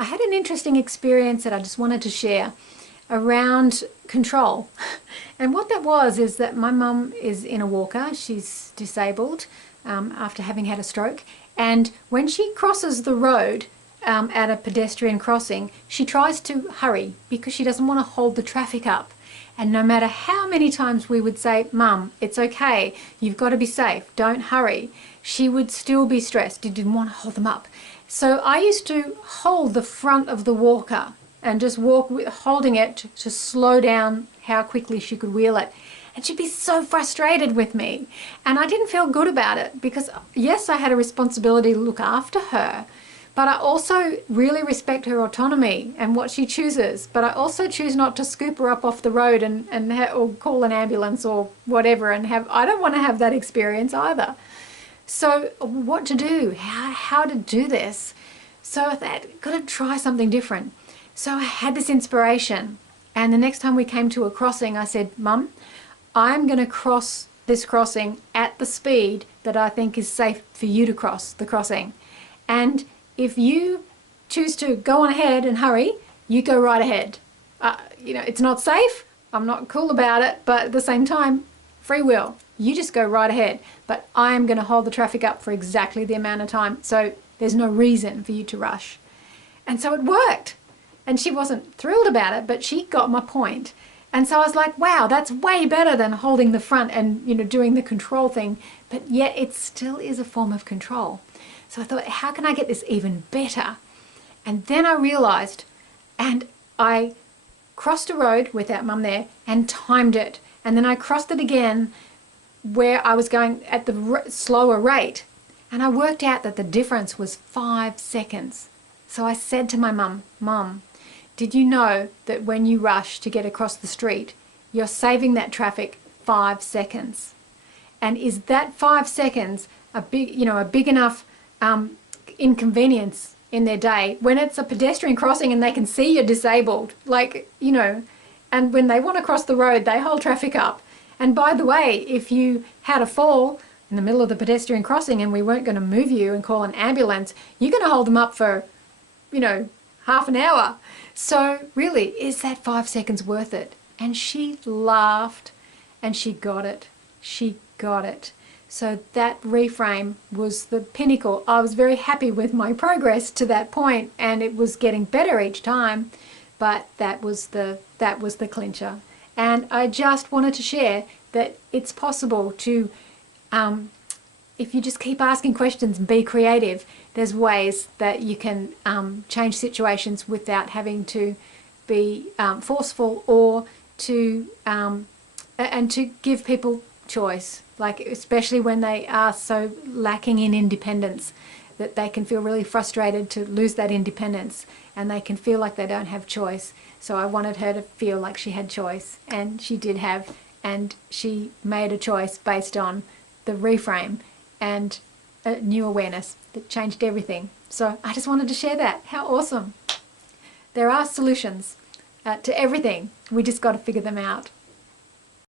I had an interesting experience that I just wanted to share around control. And what that was is that my mum is in a walker. She's disabled after having had a stroke. And when she crosses the road at a pedestrian crossing, she tries to hurry because she doesn't want to hold the traffic up. And no matter how many times we would say, Mum, it's okay, you've got to be safe, don't hurry, she would still be stressed. She didn't want to hold them up. So I used to hold the front of the walker and just walk holding it to slow down how quickly she could wheel it. And she'd be so frustrated with me. And I didn't feel good about it because, yes, I had a responsibility to look after her, but I also really respect her autonomy and what she chooses. But I also choose not to scoop her up off the road or call an ambulance or whatever I don't want to have that experience either. So what to do, how to do this? So I thought, got to try something different. So I had this inspiration. And the next time we came to a crossing, I said, Mum, I'm going to cross this crossing at the speed that I think is safe for you to cross the crossing. And if you choose to go on ahead and hurry, you go right ahead. It's not safe. I'm not cool about it, but at the same time, free will. You just go right ahead. But I am going to hold the traffic up for exactly the amount of time. So there's no reason for you to rush. And so it worked. And she wasn't thrilled about it, but she got my point. And so I was like, wow, that's way better than holding the front and, doing the control thing. But yet it still is a form of control. So I thought, how can I get this even better? And then I realized, and I crossed a road without Mum there and timed it. And then I crossed it again where I was going at the slower rate. And I worked out that the difference was 5 seconds. So I said to my mum, Mum, did you know that when you rush to get across the street, you're saving that traffic 5 seconds? And is that 5 seconds a big enough inconvenience in their day when it's a pedestrian crossing and they can see you're disabled, and when they want to cross the road, they hold traffic up. And by the way, if you had a fall in the middle of the pedestrian crossing and we weren't going to move you and call an ambulance, you're going to hold them up for, half an hour. So really, is that 5 seconds worth it? And she laughed and she got it. She got it. So that reframe was the pinnacle. I was very happy with my progress to that point, and it was getting better each time, but that was the clincher. And I just wanted to share that it's possible to, if you just keep asking questions and be creative, there's ways that you can change situations without having to be forceful or to give people choice, especially when they are so lacking in independence that they can feel really frustrated to lose that independence, and they can feel like they don't have choice. So I wanted her to feel like she had choice, and she did have, and she made a choice based on the reframe and a new awareness that changed everything. So I just wanted to share that. How awesome. There are solutions to everything. We just got to figure them out.